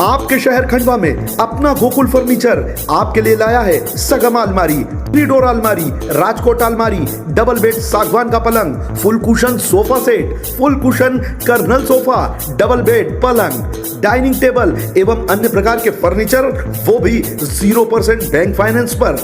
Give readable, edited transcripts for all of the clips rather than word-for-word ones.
आपके शहर खंडवा में अपना गोकुल फर्नीचर आपके लिए लाया है सगम अलमारी, ट्रीडोर अलमारी, राजकोट अलमारी, डबल बेड सागवान का पलंग, full cushion sofa set, full cushion corner sofa, double bed पलंग, डाइनिंग टेबल एवं अन्य प्रकार के फर्नीचर, वो भी 0% बैंक फाइनेंस पर।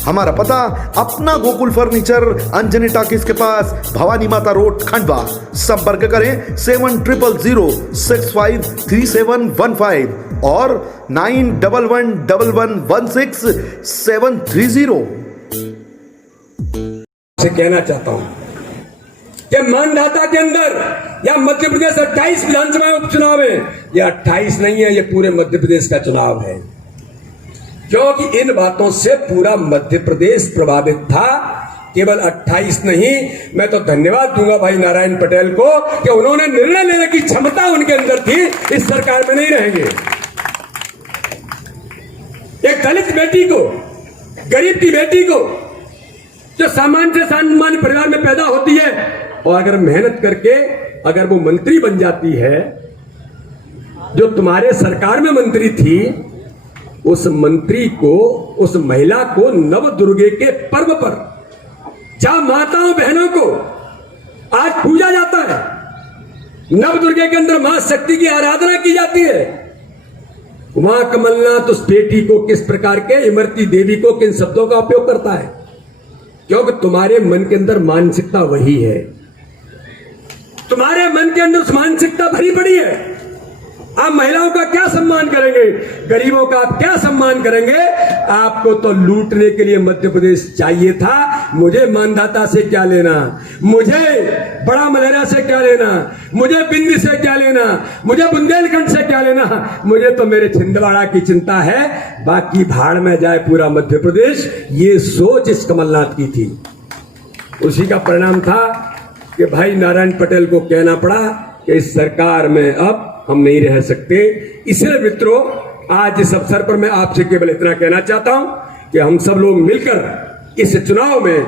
हमारा पता अपना गोकुल फर्नीचर, अंजनी टॉकीज के पास, भवानी माता रोड, खंडवा। संपर्क करें 7100653715 और 9111163730। से कहना चाहता हूं कि मानधाता के अंदर या मध्य प्रदेश 28 विधानसभा उपचुनाव है, यह 28 नहीं है, यह पूरे मध्य प्रदेश का चुनाव है, क्योंकि इन बातों से पूरा मध्य प्रदेश प्रभावित था। केवल 28 नहीं, मैं तो धन्यवाद दूंगा भाई नारायण पटेल को कि उन्होंने निर्णय लेने की क्षमता उनके अंदर थी, इस सरकार में नहीं रहेंगे। एक दलित बेटी को, गरीब की बेटी को, जो सामान्य से सामान्य परिवार में पैदा होती है और अगर मेहनत करके अगर वो मंत्री बन जाती है, जो तुम्हारे सरकार में मंत्री थी, उस मंत्री को, उस महिला को नव दुर्गे के पर्व पर, जहां माताओं बहनों को आज पूजा जाता है, नव दुर्गे के अंदर मां शक्ति की आराधना की जाती है, वहां कमलनाथ उस बेटी को किस प्रकार के, इमरती देवी को किन शब्दों का उपयोग करता है, क्योंकि तुम्हारे मन के अंदर मानसिकता वही है, तुम्हारे मन के अंदर उस मानसिकता भरी पड़ी है। आप महिलाओं का क्या सम्मान करेंगे, गरीबों का आप क्या सम्मान करेंगे? आपको तो लूटने के लिए मध्य प्रदेश चाहिए था। मुझे मानधाता से क्या लेना, मुझे बड़ा मलेरिया से क्या लेना, मुझे बिंदी से क्या लेना, मुझे बुंदेलखंड से क्या लेना, मुझे तो मेरे छिंदवाड़ा की चिंता है, बाकी भाड़ में जाए पूरा मध्य प्रदेश। ये सोच इस कमलनाथ की थी। उसी का परिणाम था कि भाई नारायण पटेल को कहना पड़ा कि इस सरकार में अब हम नहीं रह सकते। इसलिए मित्रों, आज इस अवसर पर मैं आपसे केवल इतना कहना चाहता हूं कि हम सब लोग मिलकर इस चुनाव में,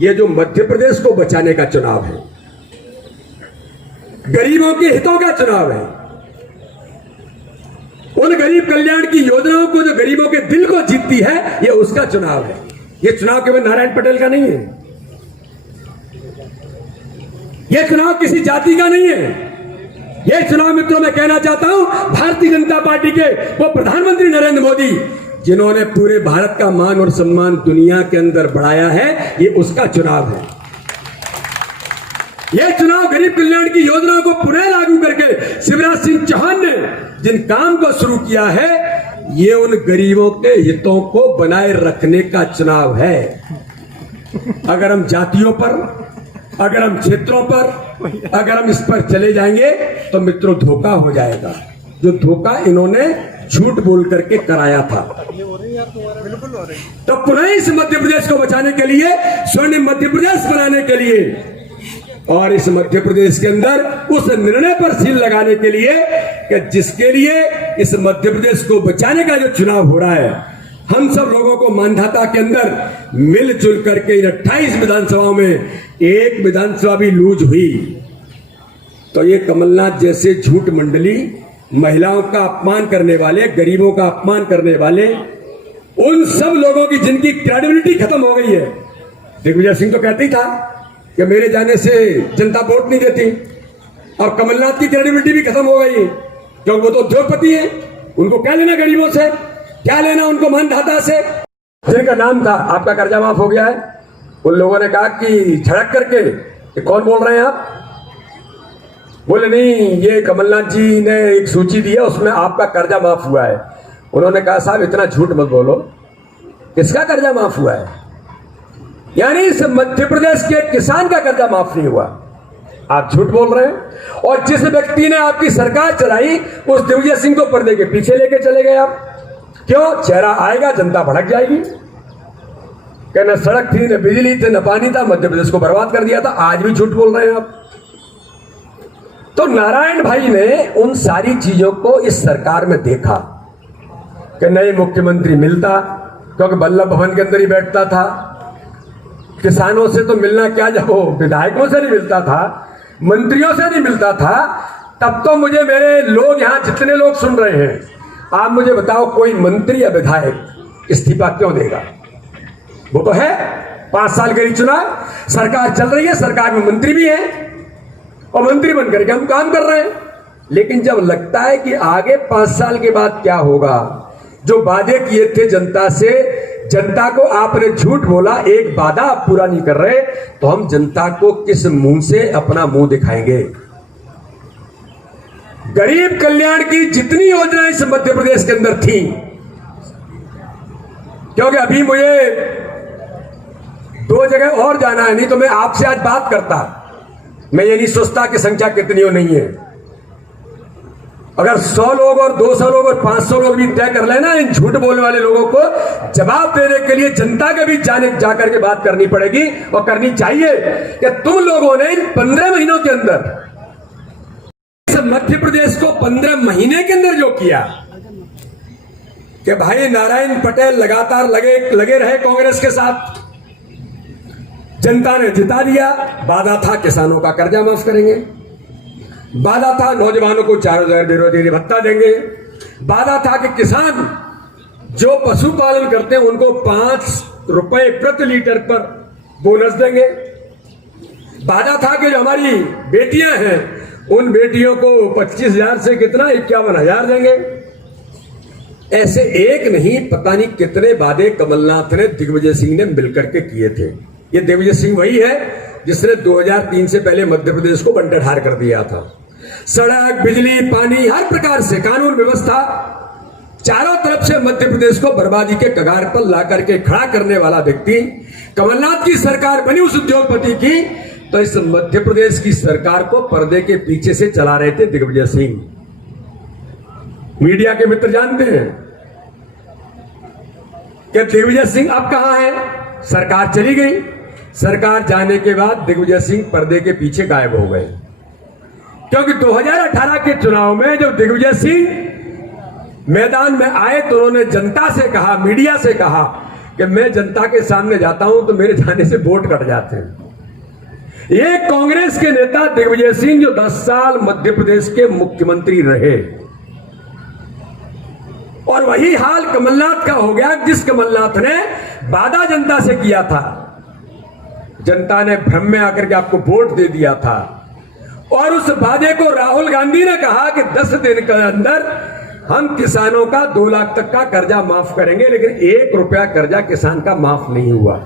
ये जो मध्य प्रदेश को बचाने का चुनाव है, गरीबों के हितों का चुनाव है, उन गरीब कल्याण की योजनाओं को जो गरीबों के दिल को जीतती है, ये उसका चुनाव है। ये चुनाव केवल नारायण पटेल का नहीं है, यह चुनाव किसी जाति का नहीं है। यह चुनाव मित्रों मैं कहना चाहता हूं, भारतीय जनता पार्टी के वो प्रधानमंत्री नरेंद्र मोदी, जिन्होंने पूरे भारत का मान और सम्मान दुनिया के अंदर बढ़ाया है, ये उसका चुनाव है। यह चुनाव गरीब कल्याण की योजनाओं को पुनः लागू करके शिवराज सिंह चौहान ने जिन काम को शुरू किया है, ये उन गरीबों के हितों को बनाए रखने का चुनाव है। अगर हम जातियों पर, अगर हम क्षेत्रों पर, अगर हम इस पर चले जाएंगे तो मित्रों धोखा हो जाएगा, जो धोखा इन्होंने झूठ बोल करके कराया था। तो पुनः इस मध्य प्रदेश को बचाने के लिए, स्वर्णिम मध्य प्रदेश बनाने के लिए और इस मध्य प्रदेश के अंदर उस निर्णय पर सील लगाने के लिए कि जिसके लिए इस मध्य प्रदेश को बचाने का जो चुनाव हो रहा है, हम सब लोगों को मानधाता के अंदर मिलजुल करके 28 विधानसभाओं में एक विधानसभा भी लूज हुई तो ये कमलनाथ जैसे झूठ मंडली, महिलाओं का अपमान करने वाले, गरीबों का अपमान करने वाले, उन सब लोगों की जिनकी क्रेडिबिलिटी खत्म हो गई है। दिग्विजय सिंह तो कहते ही था कि मेरे जाने से जनता वोट नहीं देती, और कमलनाथ की क्रेडिबिलिटी भी खत्म हो गई है, क्योंकि वो तो उद्योगपति है, उनको क्या लेना गरीबों से, क्या लेना उनको मानधाता से। जिनका नाम था आपका कर्जा माफ हो गया है, उन लोगों ने कहा कि झड़क करके कि कौन बोल रहे हैं आप, बोले नहीं ये कमलनाथ जी ने एक सूची दी है, उसमें आपका कर्जा माफ हुआ है। उन्होंने कहा साहब इतना झूठ मत बोलो, किसका कर्जा माफ हुआ है? यानी इस मध्य प्रदेश के किसान का कर्जा माफ नहीं हुआ, आप झूठ बोल रहे हैं। और जिस व्यक्ति ने आपकी सरकार चलाई, उस दिग्विजय सिंह को पर्दे के पीछे लेके चले गए आप। क्यों? चेहरा आएगा, जनता भड़क जाएगी कि न सड़क थी, न बिजली थी, न पानी था, मध्य प्रदेश को बर्बाद कर दिया था। आज भी झूठ बोल रहे हैं आप। तो नारायण भाई ने उन सारी चीजों को इस सरकार में देखा कि नए मुख्यमंत्री मिलता, क्योंकि वल्लभ भवन के अंदर ही बैठता था, किसानों से तो मिलना क्या, जब वो विधायकों से नहीं मिलता था, मंत्रियों से नहीं मिलता था, तब तो मुझे मेरे लोग यहां जितने लोग सुन रहे हैं, आप मुझे बताओ कोई मंत्री या विधायक इस्तीफा क्यों देगा? वो तो है 5 साल के लिए चुनाव, सरकार चल रही है, सरकार में मंत्री भी है और मंत्री बनकर के हम काम कर रहे हैं। लेकिन जब लगता है कि आगे 5 साल के बाद क्या होगा, जो वादे किए थे जनता से, जनता को आपने झूठ बोला, एक वादा आप पूरा नहीं कर रहे, तो हम जनता को किस मुंह से अपना मुंह दिखाएंगे? गरीब कल्याण की जितनी योजनाएं इस मध्य प्रदेश के अंदर थी, क्योंकि अभी मुझे 2 जगह और जाना है, नहीं तो मैं आपसे आज बात करता। मैं ये नहीं सोचता कि संख्या कितनी हो नहीं है। अगर 100 लोग और 200 लोग और 500 लोग भी तय कर लेना, इन झूठ बोलने वाले लोगों को जवाब देने के लिए जनता के बीच जाकर के बात करनी पड़ेगी और करनी चाहिए कि तुम लोगों ने इन 15 महीनों के अंदर मध्य प्रदेश को 15 महीने के अंदर जो किया कि भाई नारायण पटेल लगातार लगे रहे कांग्रेस के साथ, जनता ने जिता दिया। वादा था किसानों का कर्जा माफ करेंगे, वादा था नौजवानों को 4000 बेरोजगारी भत्ता देंगे, वादा था कि किसान जो पशुपालन करते हैं उनको 5 रुपए प्रति लीटर पर बोनस देंगे, वादा था कि जो हमारी बेटियां हैं उन बेटियों को 25,000 से कितना 51,000 देंगे। ऐसे एक नहीं, पता नहीं कितने वादे कमलनाथ ने दिग्विजय सिंह ने मिलकर के किए थे। ये दिग्विजय सिंह वही है जिसने 2003 से पहले मध्य प्रदेश को बंटरहार कर दिया था। सड़क, बिजली, पानी, हर प्रकार से कानून व्यवस्था, चारों तरफ से मध्य प्रदेश को बर्बादी के कगार पर ला करके खड़ा करने वाला व्यक्ति कमलनाथ की सरकार बनी उस उद्योगपति की, तो इस मध्य प्रदेश की सरकार को पर्दे के पीछे से चला रहे थे दिग्विजय सिंह। मीडिया के मित्र जानते हैं कि दिग्विजय सिंह अब कहां है? सरकार चली गई, सरकार जाने के बाद दिग्विजय सिंह पर्दे के पीछे गायब हो गए, क्योंकि 2018 के चुनाव में जब दिग्विजय सिंह मैदान में आए तो उन्होंने जनता से कहा, मीडिया से कहा कि मैं जनता के सामने जाता हूं तो मेरे जाने से वोट कट जाते हैं। ये कांग्रेस के नेता दिग्विजय सिंह जो 10 साल मध्य प्रदेश के मुख्यमंत्री रहे, और वही हाल कमलनाथ का हो गया। जिस कमलनाथ ने वादा जनता से किया था, जनता ने भ्रम में आकर के आपको वोट दे दिया था, और उस वादे को राहुल गांधी ने कहा कि 10 दिन के अंदर हम किसानों का 2 लाख तक का कर्जा माफ करेंगे, लेकिन 1 रुपया कर्जा किसान का माफ नहीं हुआ।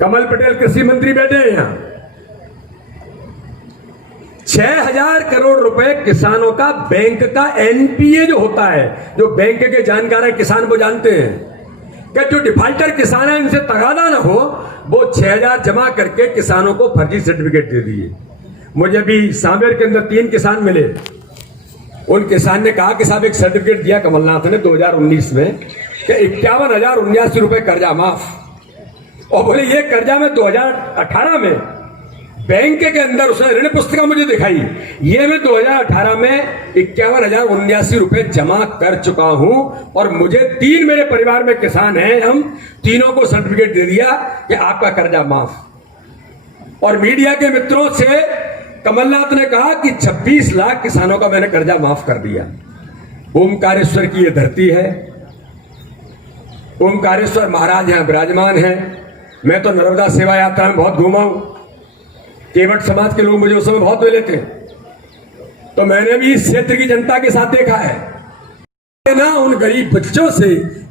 कमल पटेल कृषि मंत्री बैठे हैं यहां, 6,000 करोड़ रुपए किसानों का बैंक का एनपीए जो होता है, जो बैंक के जानकार है किसान वो जानते हैं कि जो डिफाल्टर किसान है इनसे तगादा ना हो, वो 6,000 जमा करके किसानों को फर्जी सर्टिफिकेट दे दिए। मुझे भी सांवेर के अंदर 3 किसान मिले, उन किसान ने कहा कि साहब एक सर्टिफिकेट दिया कमलनाथ ने 2019 में कि 51,079 रुपए कर्जा माफ, और बोले ये कर्जा में 2018 में बैंक के अंदर उसने ऋण पुस्तिका मुझे दिखाई, ये मैं 2018 में 51,079 रुपए जमा कर चुका हूं, और मुझे 3 मेरे परिवार में किसान हैं, हम तीनों को सर्टिफिकेट दे दिया कि आपका कर्जा माफ। और मीडिया के मित्रों से कमलनाथ ने कहा कि 26 लाख किसानों का मैंने कर्जा माफ कर दिया। ओमकारेश्वर की यह धरती है, ओमकारेश्वर महाराज यहां विराजमान है। मैं तो नर्मदा सेवा यात्रा में बहुत घूमा हूं, केवट समाज के लोग मुझे उस समय बहुत मिले थे, तो मैंने भी इस क्षेत्र की जनता के साथ देखा है ना, उन गरीब बच्चों से।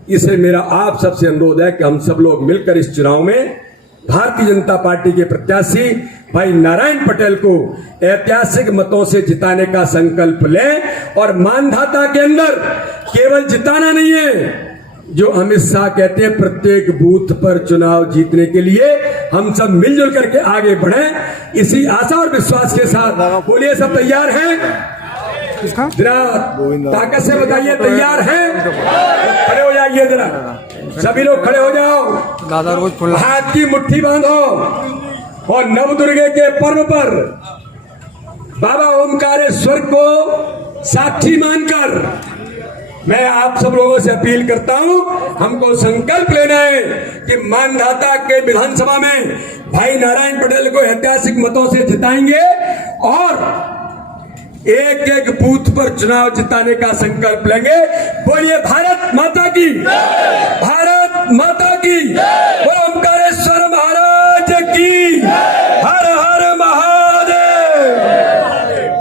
इसे मेरा आप सबसे अनुरोध है कि हम सब लोग मिलकर इस चुनाव में भारतीय जनता पार्टी के प्रत्याशी भाई नारायण पटेल को ऐतिहासिक मतों से जिताने का संकल्प लें। और मानधाता के अंदर केवल जिताना नहीं है, जो अमित शाह कहते हैं प्रत्येक बूथ पर चुनाव जीतने के लिए हम सब मिलजुल करके आगे बढ़ें, इसी आशा और विश्वास के साथ। बोलिए सब तैयार हैं? जरा ताकत से बताइए तैयार हैं? खड़े हो जाइए, जरा सभी लोग खड़े हो जाओ, हाथ की मुट्ठी बांधो, और नवदुर्गे के पर्व पर बाबा ओमकारेश्वर को साक्षी मानकर मैं आप सब लोगों से अपील करता हूं, हमको संकल्प लेना है कि मानधाता के विधानसभा में भाई नारायण पटेल को ऐतिहासिक मतों से जिताएंगे, और एक एक बूथ पर चुनाव जिताने का संकल्प लेंगे। बोलिए भारत माता की, भारत माता की।